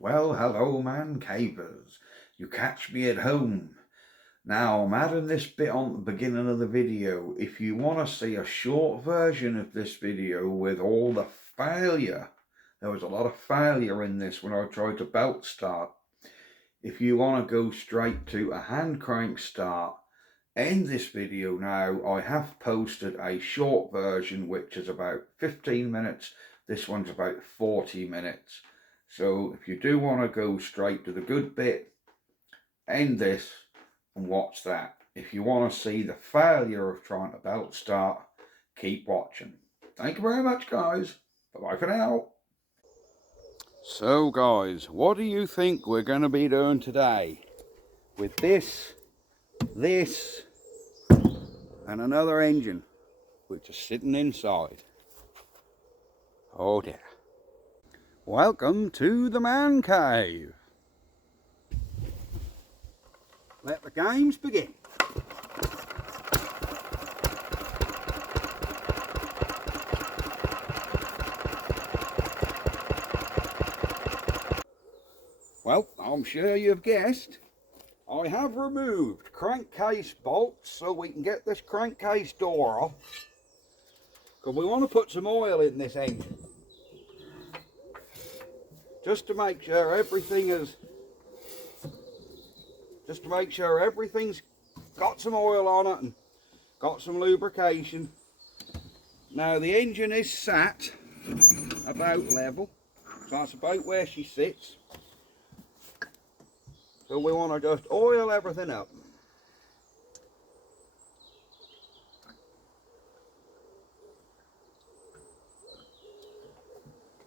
Well, hello man cavers. You catch me at home. Now I'm adding this bit on the beginning of the video. If you want to see a short version of this video with all the failure, there was a lot of failure in this when I tried to belt start. If you want to go straight to a hand crank start, end this video now. I have posted a short version which is about 15 minutes. This one's about 40 minutes. So if you do want to go straight to the good bit, end this and watch that. If you want to see the failure of trying to belt start, keep watching. Thank you very much, guys. Bye-bye for now. So guys, what do you think we're going to be doing today with this and another engine which is sitting inside? Oh dear. Welcome to the man cave. Let the games begin. Well, I'm sure you've guessed, I have removed crankcase bolts so we can get this crankcase door off, because we want to put some oil in this engine. Just to make sure everything's got some oil on it and got some lubrication. Now the engine is sat about level, so that's about where she sits. So we want to just oil everything up.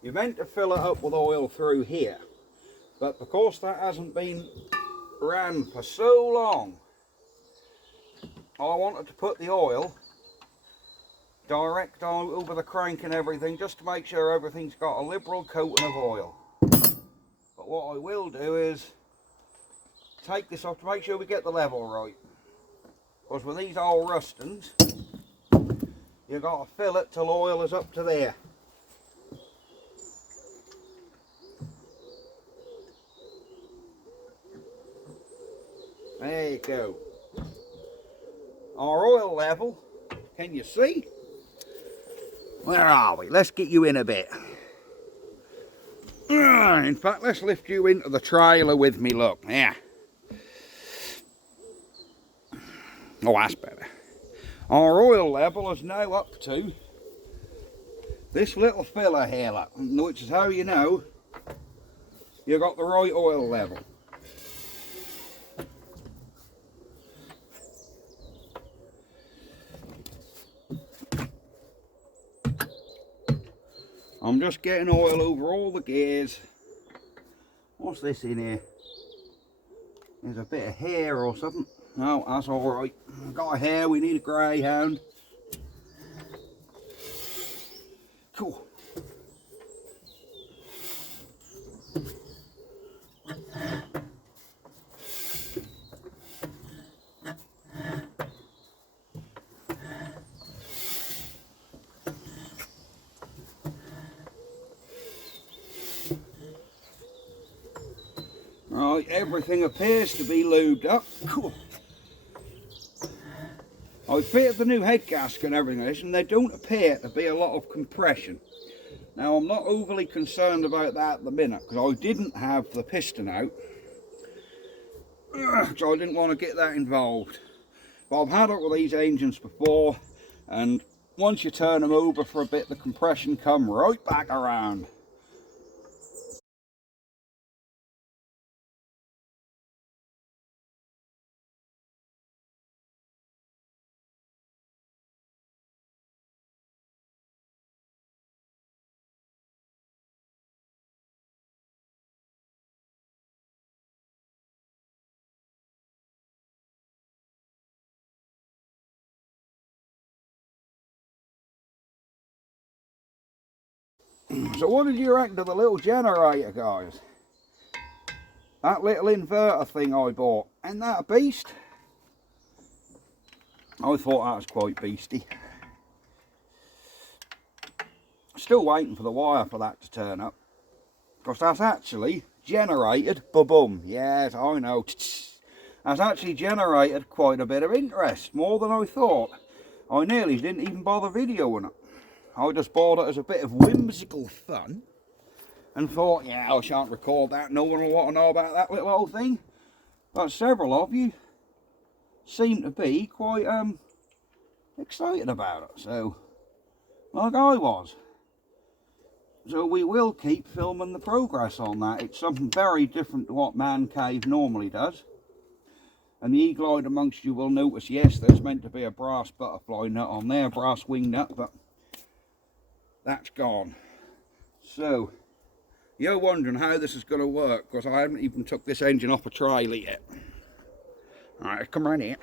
You're meant to fill it up with oil through here, but because that hasn't been ran for so long, I wanted to put the oil direct on over the crank and everything, just to make sure everything's got a liberal coating of oil. But what I will do is take this off to make sure we get the level right, because with these old Rustons, you've got to fill it till oil is up to there. There you go. Our oil level, can you see? Where are we? Let's get you in a bit. In fact, let's lift you into the trailer with me, look. Yeah. Oh, that's better. Our oil level is now up to this little filler here, look, which is how you know you got the right oil level. I'm just getting oil over all the gears. What's this in here? There's a bit of hair or something. No, that's alright. Got a hair, we need a greyhound. Cool. Right, everything appears to be lubed up. Cool. I fitted the new head gasket and everything else, and there don't appear to be a lot of compression. Now I'm not overly concerned about that at the minute, because I didn't have the piston out, so I didn't want to get that involved. But I've had it with these engines before, and once you turn them over for a bit, the compression come right back around. So what did you reckon to the little generator, guys? That little inverter thing I bought, ain't that a beast? I thought that was quite beastie. Still waiting for the wire for that to turn up, because that's actually generated, boom, yes, I know, has actually generated quite a bit of interest, more than I thought. I nearly didn't even bother videoing it. I just bought it as a bit of whimsical fun and thought, yeah, I shan't record that, no one will want to know about that little old thing. But several of you seem to be quite excited about it, so like I was. So we will keep filming the progress on that. It's something very different to what Man Cave normally does. And the eagle-eyed amongst you will notice, yes, there's meant to be a brass butterfly nut on there, brass wing nut, but that's gone. So you're wondering how this is going to work, because I haven't even took this engine off a trailer yet. Alright, come around here.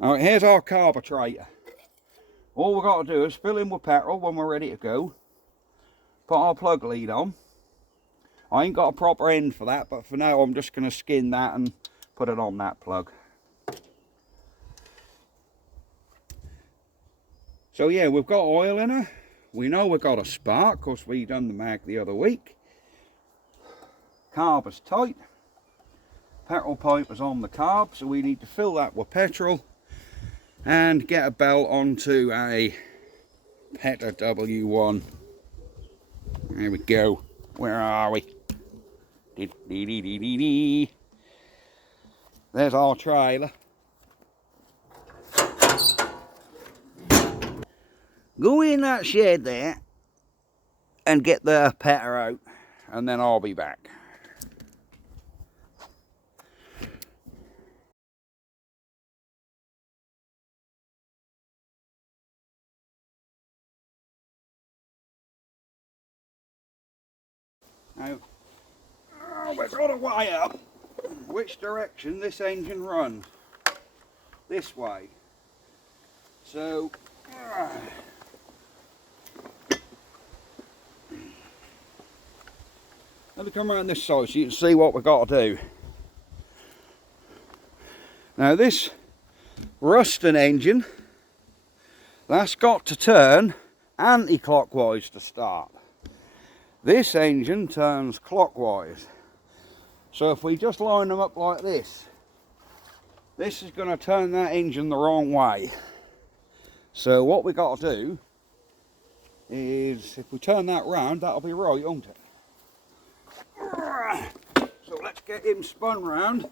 Alright, here's our carburetor. All we've got to do is fill in with petrol when we're ready to go. Put our plug lead on. I ain't got a proper end for that, but for now I'm just going to skin that and put it on that plug. So yeah, we've got oil in her. We know we've got a spark, because we done the mag the other week. Carb is tight. Petrol pipe is on the carb, so we need to fill that with petrol and get a belt onto a Petter W1. There we go. Where are we? There's our trailer. Go in that shed there and get the Petter out, and then I'll be back. Now, we've got to weigh up which direction this engine runs. This way. So, let me come around this side so you can see what we've got to do. Now this Ruston engine, that's got to turn anti-clockwise to start. This engine turns clockwise. So if we just line them up like this is going to turn that engine the wrong way. So what we got to do is, if we turn that round, that'll be right, won't it? So let's get him spun round.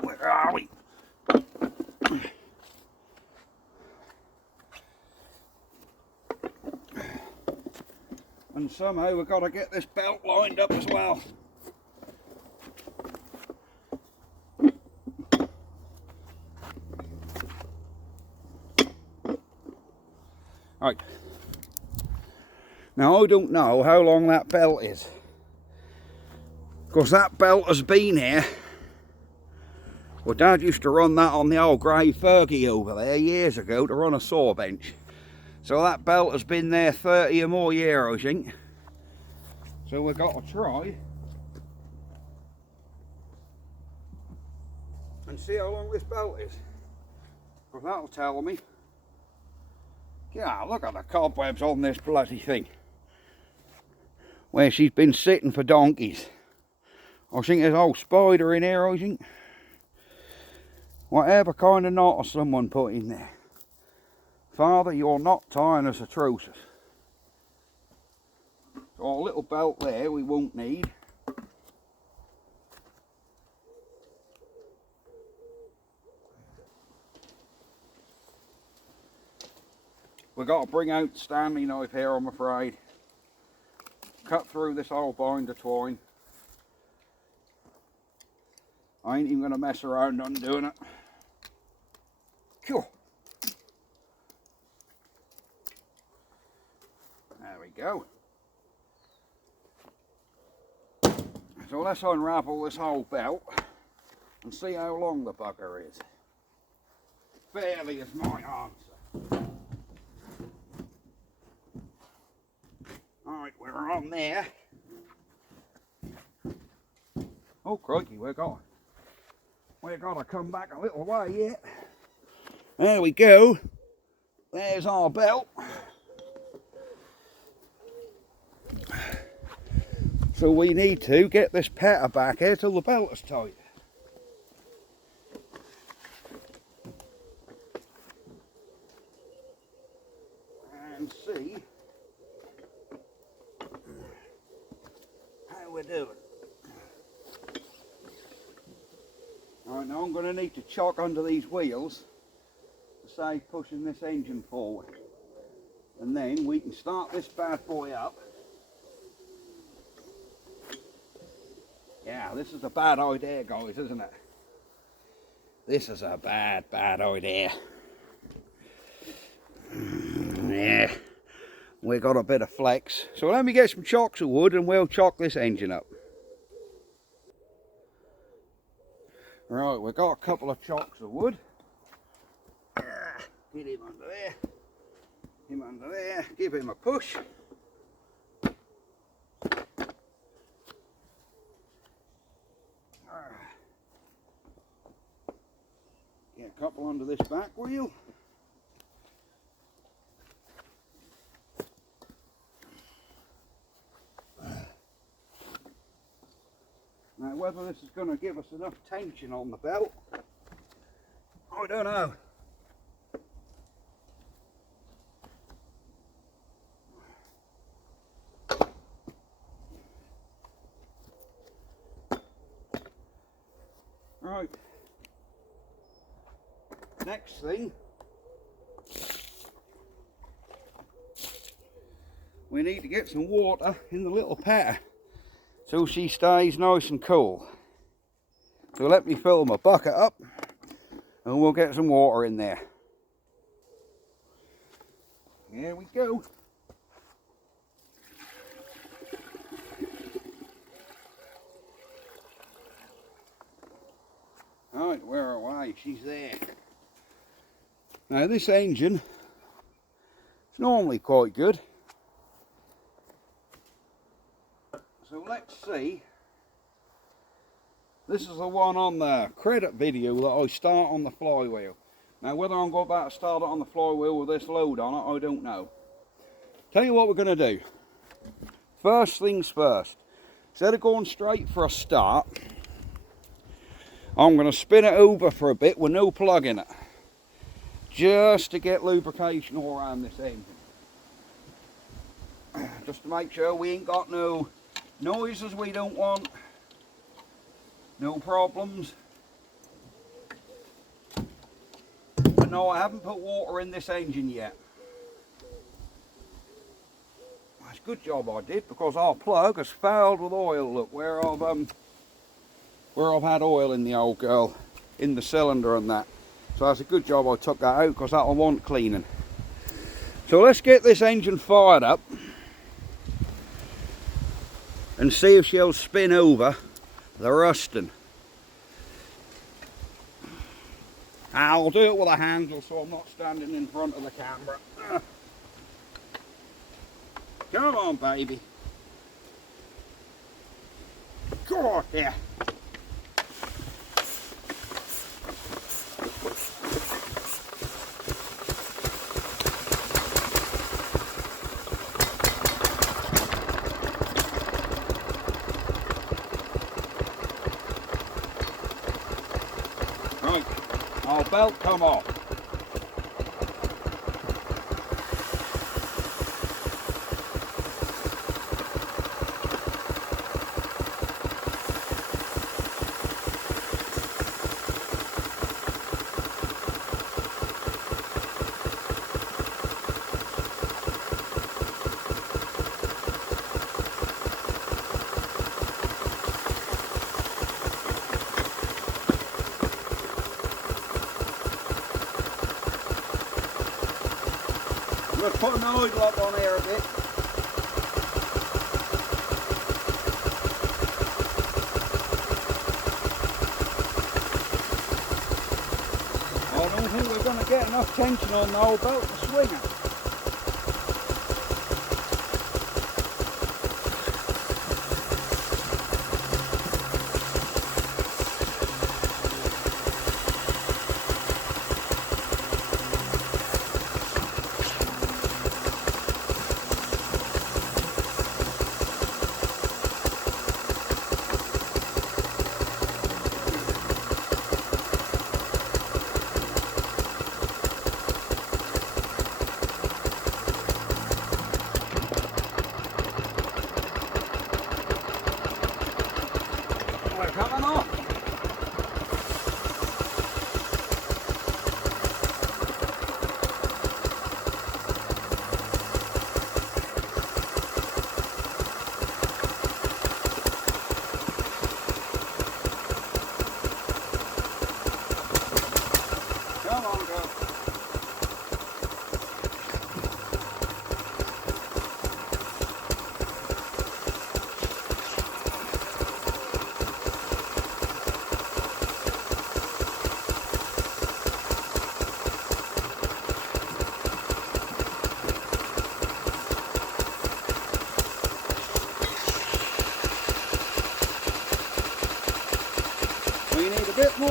Where are we? And somehow we've got to get this belt lined up as well. Right. Now I don't know how long that belt is, because that belt has been here. Well, Dad used to run that on the old grey Fergie over there years ago to run a saw bench. So that belt has been there 30 or more years, I think. So we've got to try and see how long this belt is, because that'll tell me. Yeah, look at the cobwebs on this bloody thing. Where she's been sitting for donkeys. I think there's a whole spider in here, I think. Whatever kind of knot has someone put in there. Father, you're not tying us a trousers. So our little belt there we won't need. We've got to bring out the Stanley knife here, I'm afraid. Cut through this old binder twine. I ain't even going to mess around undoing it. Cool. There we go. So let's unravel this whole belt and see how long the bugger is. Fairly is my answer. Alright, we're on there. Oh crikey, we've got to come back a little way yet. There we go. There's our belt. So we need to get this petter back here till the belt is tight. And see how we're doing. Alright, now I'm going to need to chock under these wheels to save pushing this engine forward. And then we can start this bad boy up. Yeah, this is a bad idea, guys, isn't it? This is a bad idea. Yeah, we got a bit of flex. So let me get some chocks of wood and we'll chock this engine up. Right, we've got a couple of chocks of wood. Get him under there. Him under there. Give him a push. Get a couple under this back wheel. Now whether this is going to give us enough tension on the belt, I don't know. Right, next thing, we need to get some water in the little petter so she stays nice and cool. So let me fill my bucket up and we'll get some water in there. Here we go. Right, where away? She's there. Now this engine is normally quite good. So let's see. This is the one on the credit video that I start on the flywheel. Now whether I'm going to start it on the flywheel with this load on it, I don't know. Tell you what we're going to do. First things first. Instead of going straight for a start, I'm going to spin it over for a bit with no plug in it. Just to get lubrication all around this engine. Just to make sure we ain't got no noises we don't want. No problems. But no, I haven't put water in this engine yet. That's a good job I did, because our plug has fouled with oil. Look, where I've had oil in the old girl, in the cylinder and that. So that's a good job I took that out, because that'll want cleaning. So let's get this engine fired up and see if she'll spin over the Ruston. I'll do it with a handle so I'm not standing in front of the camera. Come on, baby. Go on there. Right, our belt come off. I'm going to put an oil lock on here a bit. I don't think we're going to get enough tension on the whole belt to swing it.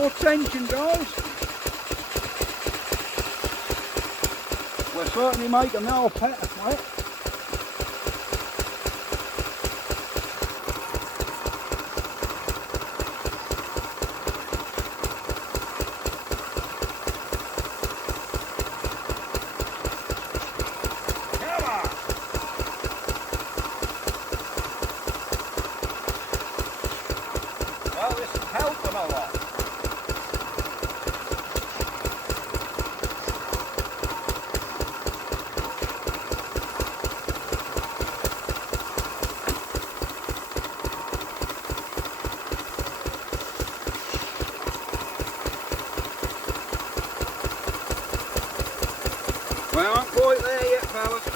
your attention, guys. We're certainly making the old petter sweat. Well, this is helping a lot. We aren't quite there yet, fellas.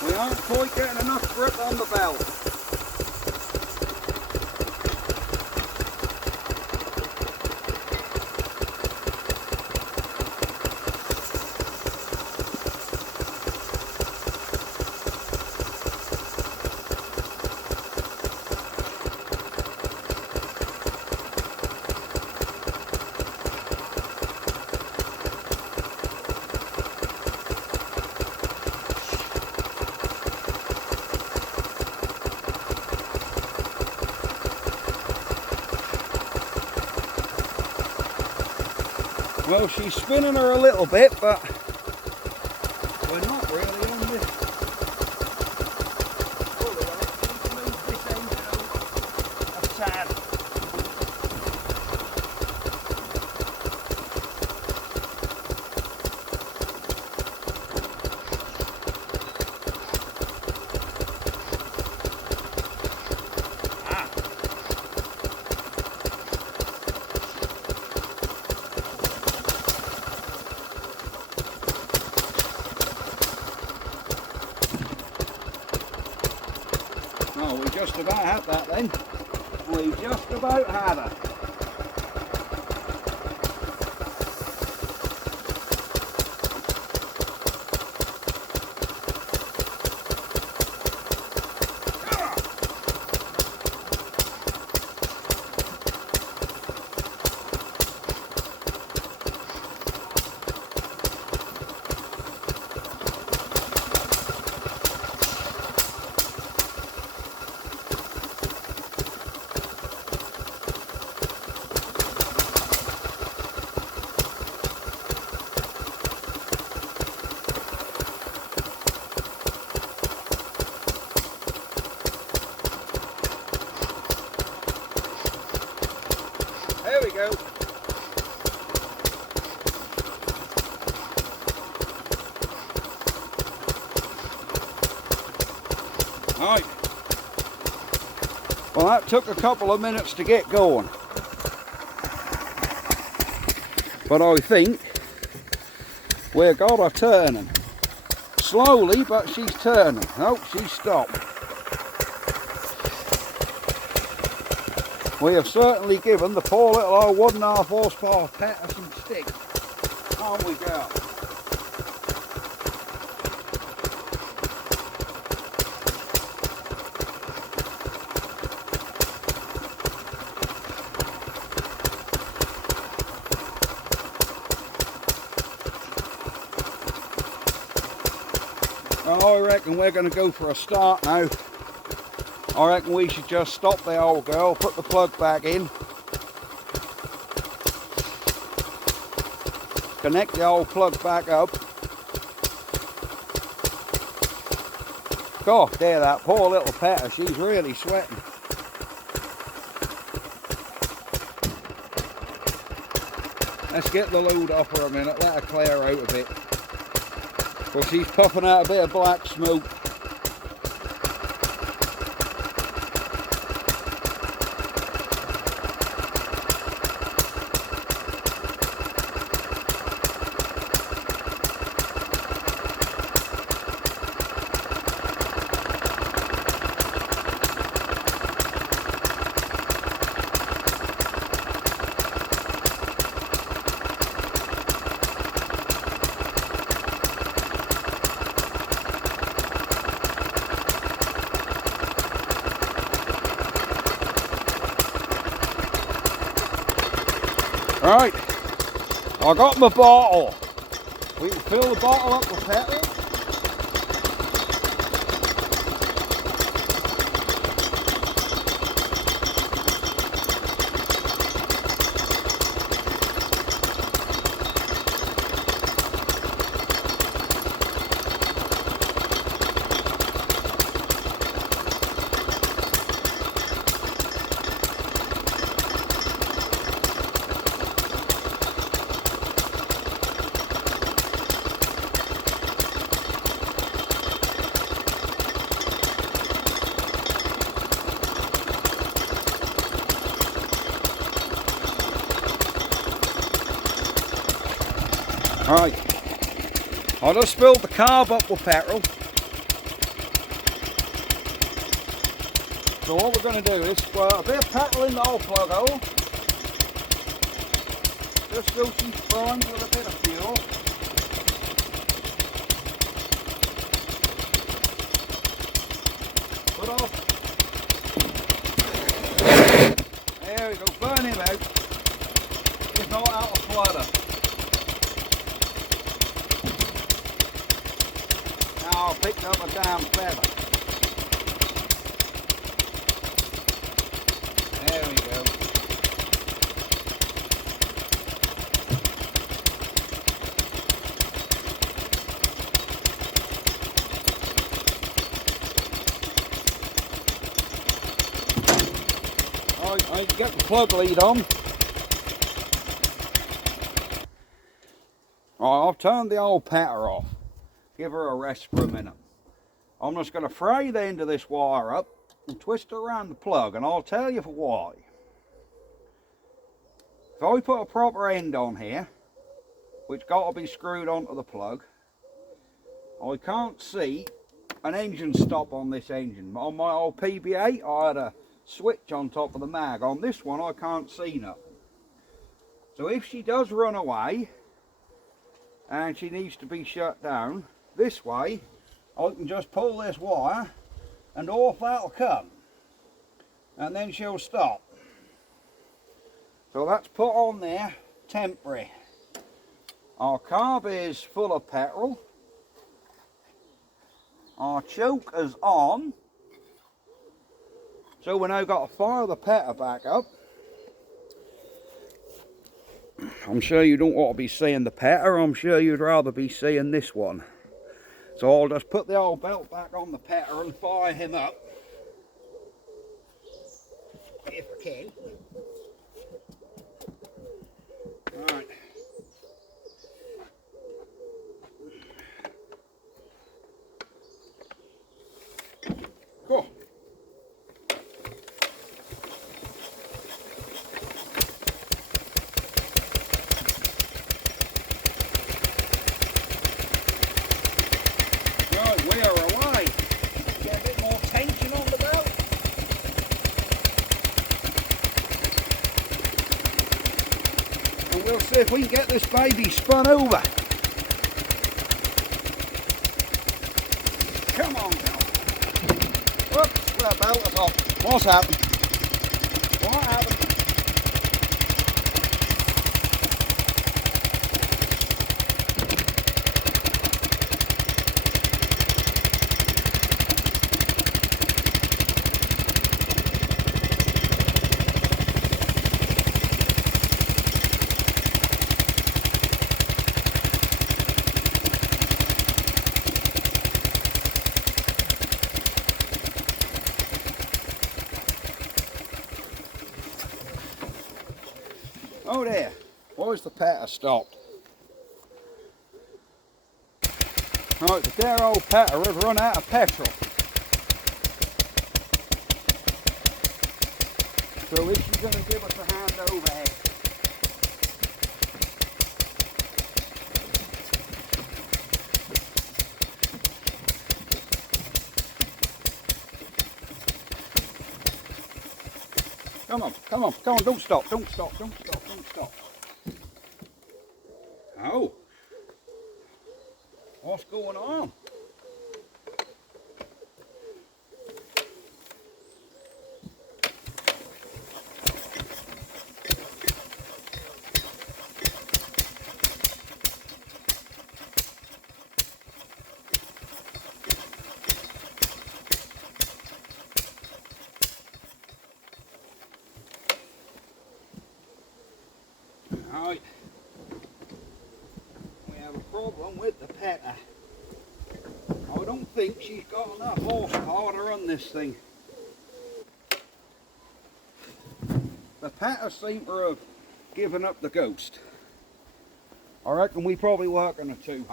We aren't quite getting enough grip on the belt. Well, she's spinning her a little bit, but we're not really on this. Let's move this end out of sand. Oh, we just about had that then. We just about had her. There we go. Right. Well, that took a couple of minutes to get going. But I think we got her turning. Slowly, but she's turning. Oh, she's stopped. We have certainly given the poor little old 1.5 horsepower petter some stick. On we go. I reckon we're going to go for a start now. I reckon we should just stop the old girl, put the plug back in, connect the old plug back up. God, there, that poor little petter, she's really sweating. Let's get the load off her a minute, let her clear out a bit. Well, she's puffing out a bit of black smoke. Right, I got my bottle. We can fill the bottle up with petrol. Right, I just filled the carb up with petrol. So what we're going to do is put a bit of petrol in the old plug hole, just so she's primed with a bit of fuel. Put off. There we go, burn him out. He's not out of flutter. Now I picked up a damn feather. There we go. Right, I get the plug lead on. Right, I've turned the old petter off. Give her a rest for a minute. I'm just going to fray the end of this wire up and twist it around the plug, and I'll tell you for why. If I put a proper end on here, which got to be screwed onto the plug, I can't see an engine stop on this engine. On my old PB8 I had a switch on top of the mag. On this one I can't see nothing. So if she does run away and she needs to be shut down, this way I can just pull this wire and off that'll come, and then she'll stop. So that's put on there temporary. Our carb is full of petrol. Our choke is on. So we now got to fire the petter back up. I'm sure you don't want to be seeing the petter. I'm sure you'd rather be seeing this one. So I'll just put the old belt back on the petter and fire him up. If I can. Right. Go. Right, we are away. Get a bit more tension on the belt. And we'll see if we can get this baby spun over. Come on now. Whoops, the belt is off. What's happened? What happened? Oh there, why's the petter stopped? Right, the dear old petter has run out of petrol. So is she going to give us a hand over here? Come on, come on, come on, don't stop, don't stop, don't stop, don't stop. Oh, what's going on? she's got enough horsepower to run this thing. The patters seem to have given up the ghost. I reckon we probably work on a 2.5.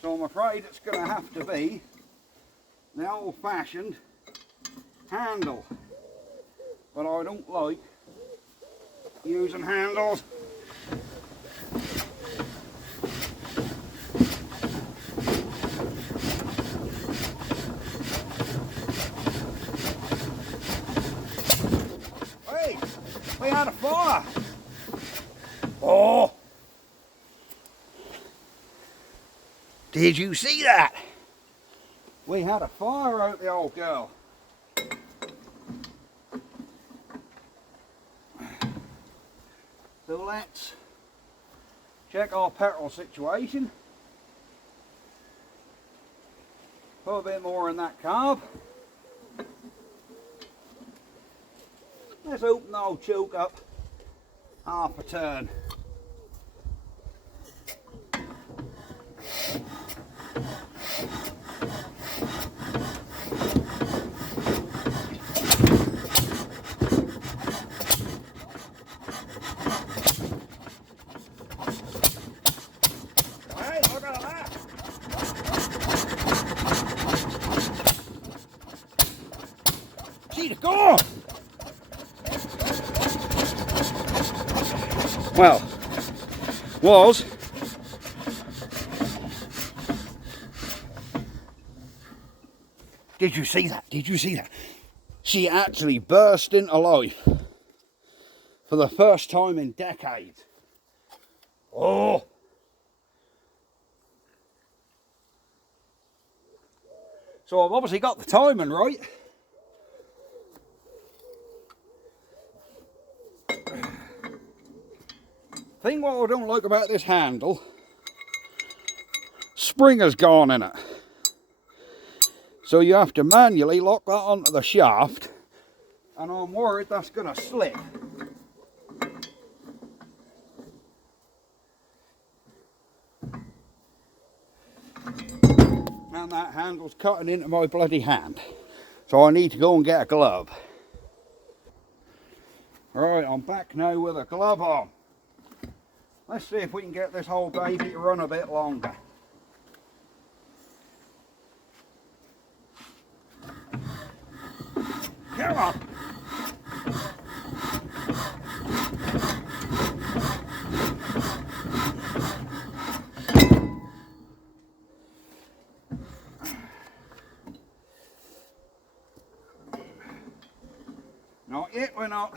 So I'm afraid it's going to have to be the old-fashioned handle. But I don't like using handles. Hey, we had a fire. Oh! Did you see that? We had a fire out the old girl. So let's check our petrol situation. Put a bit more in that carb. Let's open the old choke up half a turn. Hey, look at that! She's gone! Well, was did you see that? Did you see that? She actually burst into life for the first time in decades. Oh! So I've obviously got the timing right. Thing what I don't like about this handle, spring has gone in it. So you have to manually lock that onto the shaft, and I'm worried that's going to slip. And that handle's cutting into my bloody hand. So I need to go and get a glove. Right, I'm back now with a glove on. Let's see if we can get this whole baby to run a bit longer. Come on! Not yet, we're not.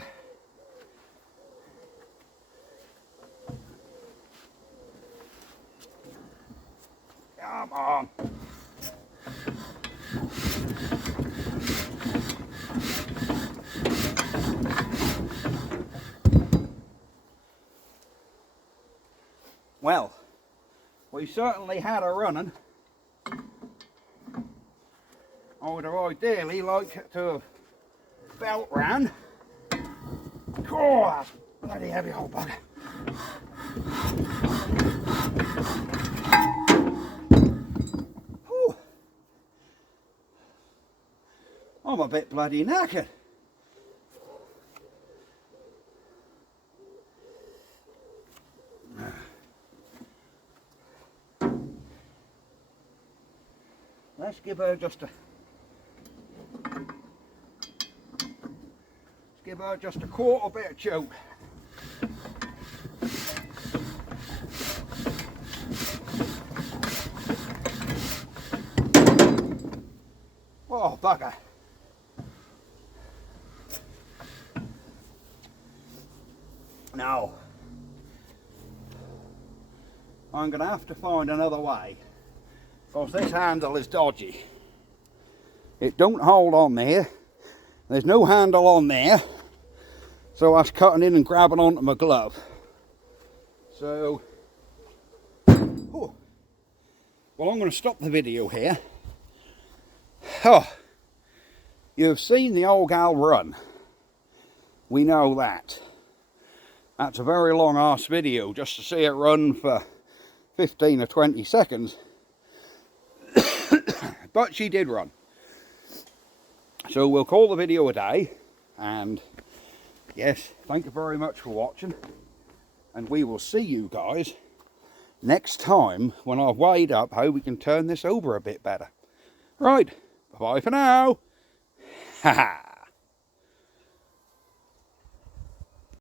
Come on. Well, we certainly had a running. I would have ideally liked to have belt ran. Oh, that's bloody heavy old bugger. Whew. I'm a bit bloody knackered. Let's give her just a quarter bit of choke. Oh, bugger. Now, I'm going to have to find another way, because this handle is dodgy. It don't hold on there. There's no handle on there. So I was cutting in and grabbing onto my glove. So, oh, well, I'm going to stop the video here. Oh, you've seen the old gal run. We know that. That's a very long ass video just to see it run for 15 or 20 seconds. But she did run. So we'll call the video a day. And yes, thank you very much for watching. And we will see you guys next time when I've weighed up how we can turn this over a bit better. Right, bye-bye for now. Ha ha.